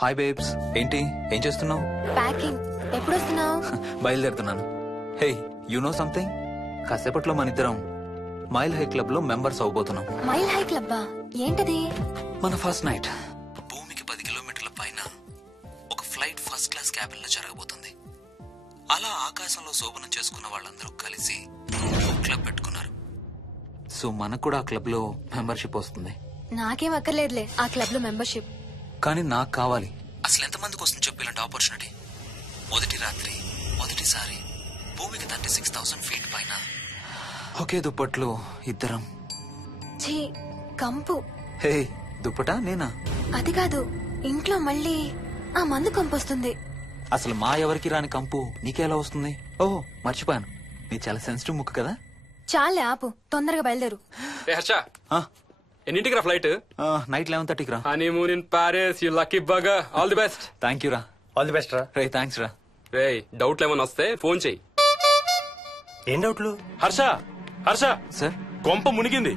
Hi babes, ఏంటి ఏం చేస్తున్నావు? ప్యాకింగ్. ఎప్పుడు వస్తున్నావు? బయలుదేరుతున్నాను. Hey, you know something? కాసేపట్లో మన ఇద్దరం మైల్ హై క్లబ్ లో మెంబర్స్ అవబోతున్నాం. మైల్ హై క్లబ్బా? ఏంటది? మన ఫస్ట్ నైట్ భూమికి 10 కిలోమీటర్ల పైన ఒక ఫ్లైట్ ఫస్ట్ క్లాస్ క్యాబిన్ లో జరగబోతుంది. అలా ఆకాశంలో శోభనం చేసుకున్న వాళ్ళందరూ కలిసి క్లబ్ పెట్టుకున్నారు. సో మనకు కూడా ఆ క్లబ్ లో మెంబర్షిప్ వస్తుంది. నాకేం అక్కర్లేదులే ఆ క్లబ్ లో మెంబర్షిప్. కానీ నాకు కావాలి. అసలు ఎంతమందికి వస్తుంది చెప్పు ఇలాంటి ఆపర్చునిటీ? మొదటి రాత్రి మొదటిసారి భూమికి 36,000 ఫీట్ పైన ఒకే దుప్పట్లో ఇద్దరం. ఛీ, కంపు. హే, దుప్పటా నేనా? అది కాదు, ఇంట్లో మళ్ళీ ఆ మందు కంపు వస్తుంది. అసలు మా ఎవరికి రాని కంపు నీకెలా వస్తుంది? ఓహో, మర్చిపోయాను, నీ చాలా సెన్సిటివ్ ముక్కు కదా. చాలే ఆపు, తొందరగా బయలుదేరు. హర్ష, ఎన్నింటికి రా ఫ్లైట్? నైట్ 11:30కి రా. Honeymoon in Paris, you lucky bugger. All the best. Thank you రా. ఆల్ ది బెస్ట్ రా. రే, థ్యాంక్స్ రా. రే, డౌట్లు ఏమైనా వస్తే ఫోన్ చెయ్యి. ఏం డౌట్లు? హర్ష, హర్ష, సార్, కొంప మునిగింది.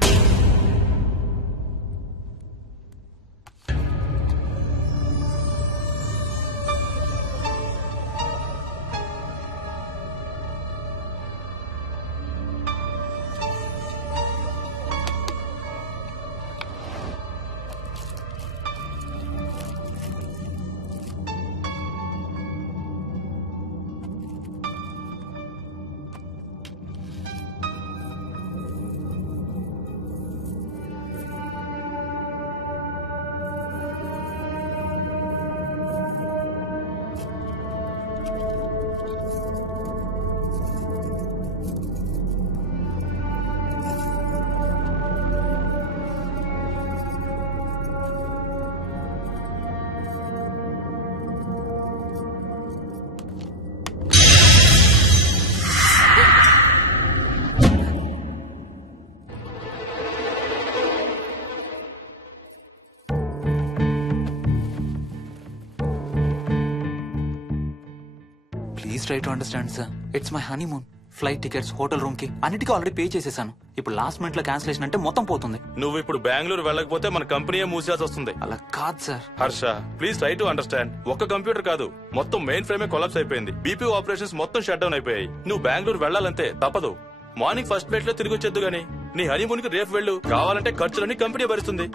Please try to understand sir. It's my honeymoon. Flight tickets, hotel room కి అన్నిటికీ ఆల్రెడీ పే చేసేసాను. ఇప్పుడు లాస్ట్ మినిట్ లో క్యాన్సిలేషన్ అంటే మొత్తం పోతుంది. నువ్వు ఇప్పుడు బెంగళూరు వెళ్ళకపోతే మన కంపెనీయే మూసేయాల్సి వస్తుంది. అలా కాదు sir. Harsha, please try to understand. ఒక్క కంప్యూటర్ కాదు, మొత్తం మెయిన్ ఫ్రేమే కొలాప్స్ అయిపోయింది. బీపీ ఆపరేషన్స్ మొత్తం షట్ డౌన్ అయిపోయాయి. నువ్వు బెంగళూరు వెళ్ళాలంతే, తప్పదు. మార్నింగ్ ఫస్ట్ ఫ్లైట్ లో తిరిగి వచ్చేద్దు గానీ నీ హనీమూన్ కి రేపు వెళ్ళు. కావాలంటే ఖర్చులన్నీ కంపెనీ భరిస్తుంది.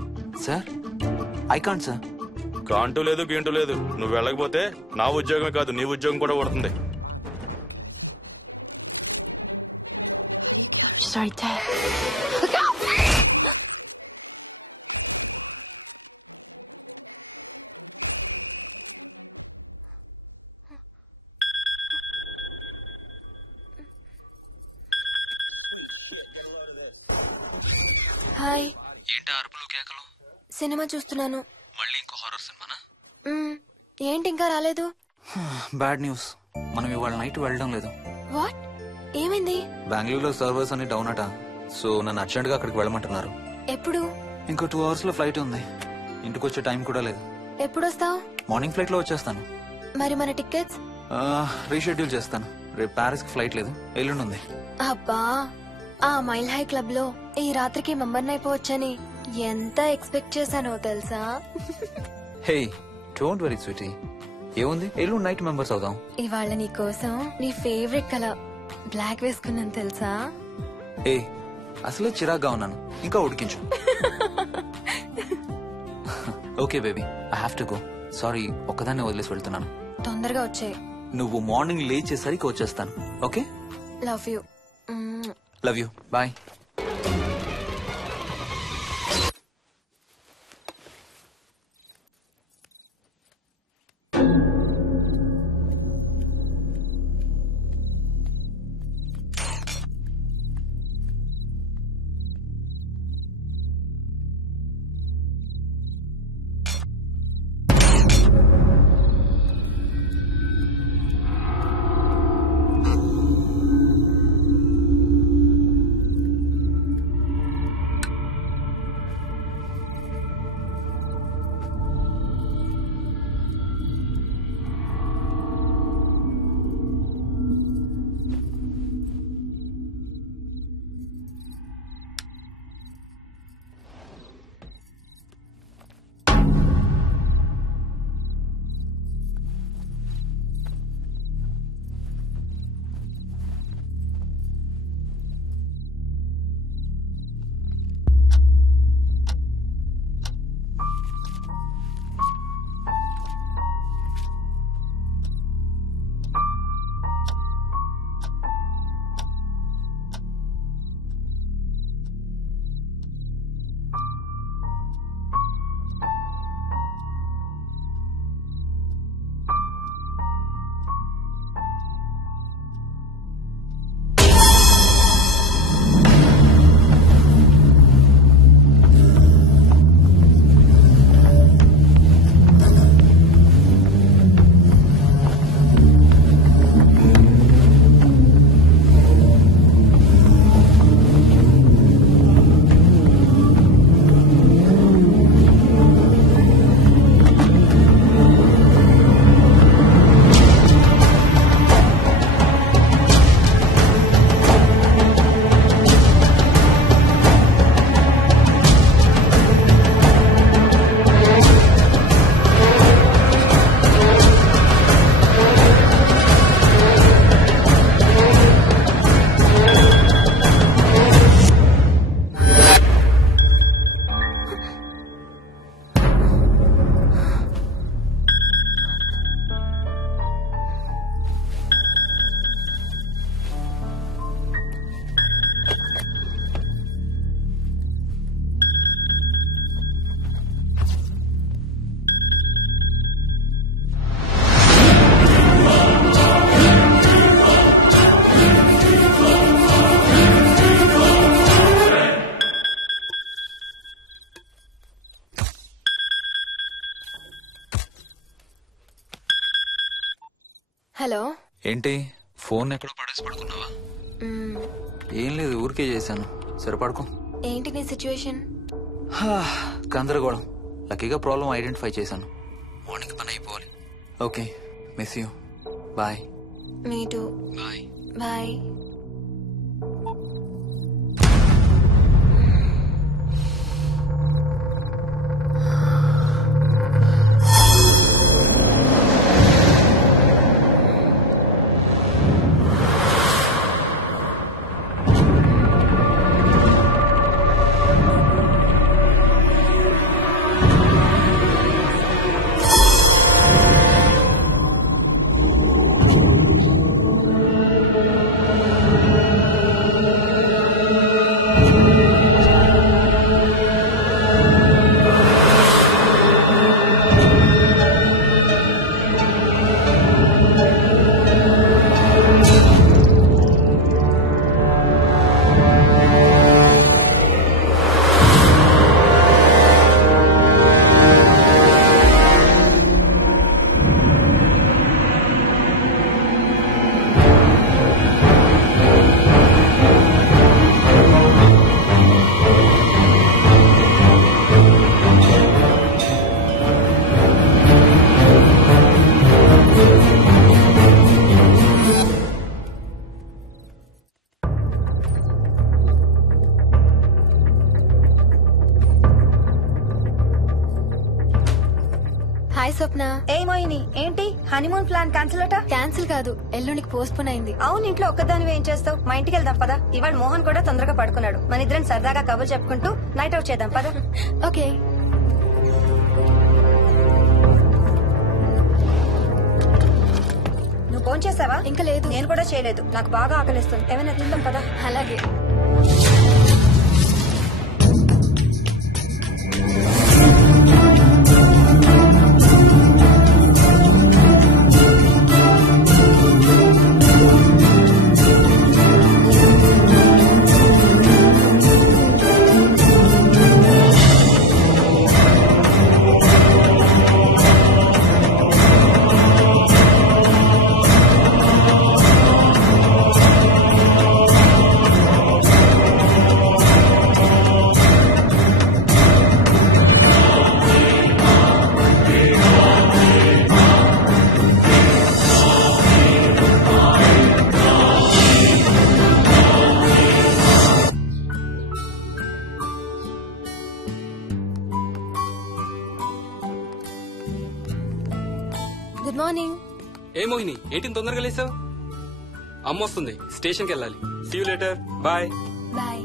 Sir, I can't sir. కాంటూ లేదు, గీంటూ లేదు. నువ్వు వెళ్ళకపోతే నా ఉద్యోగమే కాదు, నీ ఉద్యోగం కూడా పడుతుంది. Sorry, Dad. హాయ్. ఏంటి అరుపులు కేకలు? సినిమా చూస్తున్నాను. మళ్ళీ ఇంకో హారర్ సినిమానా? ఏంటి ఇంకా రాలేదు? బ్యాడ్ న్యూస్, మనం ఇవాళ నైట్ వెళ్ళడం లేదు. వాట్? ఏమైంది? బెంగళూరులో సర్వర్స్ అన్ని డౌన్ అట. సో నన్ను అర్జెంట్ గా అక్కడికి వెళ్ళమంటున్నారు. ఎప్పుడు? ఇంకో 2 hours లో ఫ్లైట్ ఉంది. ఇంటికి వచ్చే టైం కూడా లేదు. ఎప్పుడు వస్తావు? మార్నింగ్ ఫ్లైట్ లో వచ్చేస్తాను. మరి మన టికెట్స్? రీషెడ్యూల్ చేస్తాను. రేపు ప్యారిస్ కి ఫ్లైట్ లేదు, ఎల్లుండి ఉంది. అబ్బా, ఆ మైల్ హై క్లబ్ లో ఈ రాత్రికి మెంబర్ అయిపోవచ్చని ఎంత ఎక్స్పెక్ట్ చేశానో తెలుసా? హే, డోంట్ వరీ స్వీటీ. ఏముంది, ఎల్లుండి నైట్ మెంబర్స్ అవుదాం. ఇవాళ నీ కోసం నీ ఫేవరెట్ కలర్ బ్లాక్ వేసుకున్నాను తెలుసా? ఏ, అసలే చిరాగ్గా ఉన్నాను, ఇంకా ఉడికించు. Okay baby, I have to go. Sorry, ఒక్కదాన్ని వదిలేసి వెళ్తున్నాను. తొందరగా వచ్చే. నువ్వు మార్నింగ్ లేచేసరికి వచ్చేస్తాను. Okay? Love you. Love you. Bye. Hello. ఏంటి ఫోన్ ఎక్కడో పడేసి పడుకున్నావా? ఏం లేదు, ఊరికే చేశాను. సరే పడుకో. ఏంటి నీ సిచ్యువేషన్? గందరగోళం. లక్కీగా ప్రాబ్లం ఐడెంటిఫై చేశాను. మార్నింగ్ పని అయిపోవాలి. Okay, miss you. Bye. Me too. Bye. Bye. Hi Swapna. ఏమోయిని ఏంటి హనీమూన్ ప్లాన్ క్యాన్సిల్ అట? క్యాన్సిల్ కాదు, ఎల్లుండికి పోస్ట్ పోన్ అయింది. అవును, ఇంట్లో ఒక్కదానివి ఏం చేస్తావు? మా ఇంటికి వెళ్దాం పదా. ఇవాళ మోహన్ కూడా తొందరగా పడుకున్నాడు. మన ఇద్దరం సరదాగా కబుర్లు చెప్పుకుంటూ నైట్ అవుట్ చేద్దాం పదా. ఓకే. నువ్వు ఫోన్ చేసావా? ఇంకా లేదు. నేను కూడా చేయలేదు. నాకు బాగా ఆకలిస్తుంది. ఏమైనా తిందాం పదా. అలాగే. Good morning. ఏ మోహిని, ఏంటి తొందరగా లేసావు? అమ్మ వస్తుంది, స్టేషన్కి వెళ్ళాలి. See you later. Bye. Bye.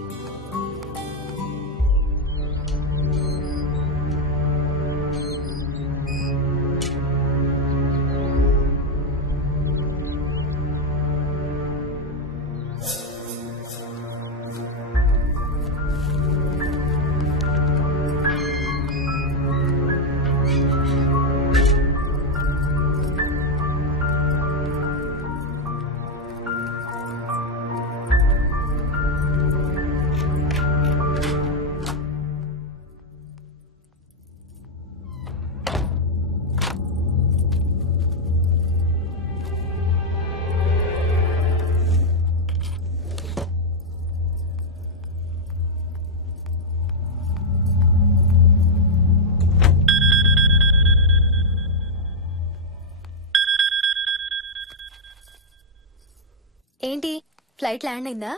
ఏంటి ఫ్లైట్ ల్యాండ్ అయిందా?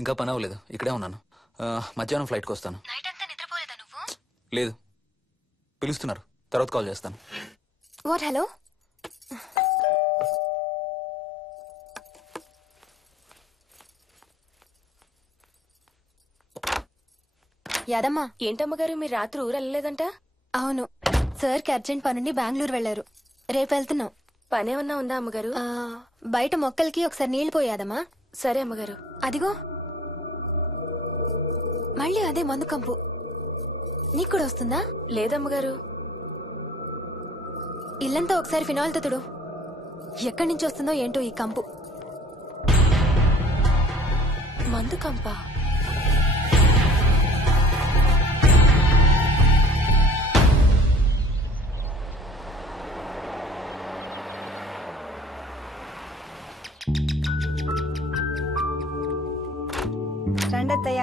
ఇంకా పని అవ్వలేదు, ఇక్కడే ఉన్నాను. మధ్యాహ్నం ఫ్లైట్కి వస్తాను. నైట్ అంతా నిద్రపోలేదా నువ్వు? లేదు, పిలుస్తున్నారు, తర్వాత కాల్ చేస్తాను. వాట్? హలో. యాదమ్మా. ఏంటమ్మగారు, మీరు రాత్రి ఊరు వెళ్ళలేదంట? అవును, సార్కి అర్జెంట్ పనుండి బెంగళూరు వెళ్లారు. రేపు వెళ్తున్నాం. పనేమన్నా ఉందా అమ్మగారు? బయట మొక్కలకి ఒకసారి నీళ్లు పోయాదమ్మా. సరే అమ్మగారు. అదిగో మళ్ళీ అదే మందు కంపు. నీకు కూడా వస్తుందా? లేదమ్మగారు. ఇల్లంతా ఒకసారి ఫినాల్తో తుడు. ఎక్కడి నుంచి వస్తుందో ఏంటో ఈ కంపు. మందు కంపా? రండి అత్తయ్య.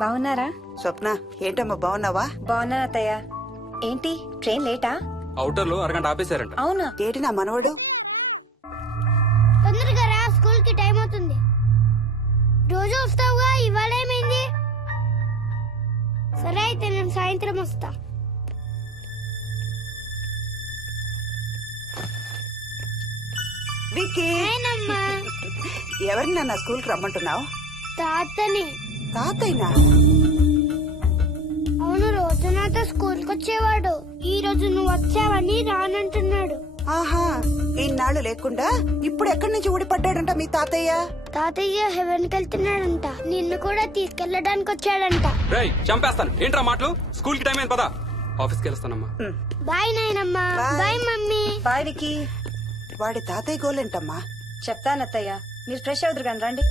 బాగున్నారా? స్వప్న ఏంటమ్మా బాగున్నావా? బాగున్నాను అత్తయ్య. ఏంటి ట్రైన్ లేటా? అవుటర్ లో అరగంట ఆపేశారంట. అవునా? ఏంటి నా మనవడు? తొందరగా రా, స్కూల్ కి టైం అవుతుంది. రోజు వస్తావుగా, ఇవాళ ఏమైంది? సరే అయితే నేను సాయంత్రం వస్తా. విక్కీ, నేనమ్మా. ఎవరిని నాన్న స్కూల్ కి రమ్మంటున్నావు? తాతని. తాతయ్యనా? అవును, రోజు నాతో స్కూల్ కి వచ్చేవాడు. ఈ రోజు నువ్వు వచ్చావని రానంటున్నాడు. ఆహా, ఇన్నాళ్ళు లేకుండా ఇప్పుడు ఎక్కడి నుంచి ఊడిపడ్డాడంట మీ తాతయ్య? తాతయ్య హెవెన్ కి వెళ్తున్నాడంట. నిన్ను కూడా తీసుకెళ్లడానికి వచ్చాడంట. రేయ్ చంపేస్తాను. ఏంట్రా మాటలు? స్కూల్ కి టైం అయింది, పదా. ఆఫీస్కి వెళ్తానమ్మా. బాయ్ నాయనమ్మా. Bye. Bye mummy. Bye Vicky. వాడి తాతయ్య గోలేంటమ్మా? చెప్తానత్తయ్య, మీరు ఫ్రెష్ అవుతురు కానీ రండి.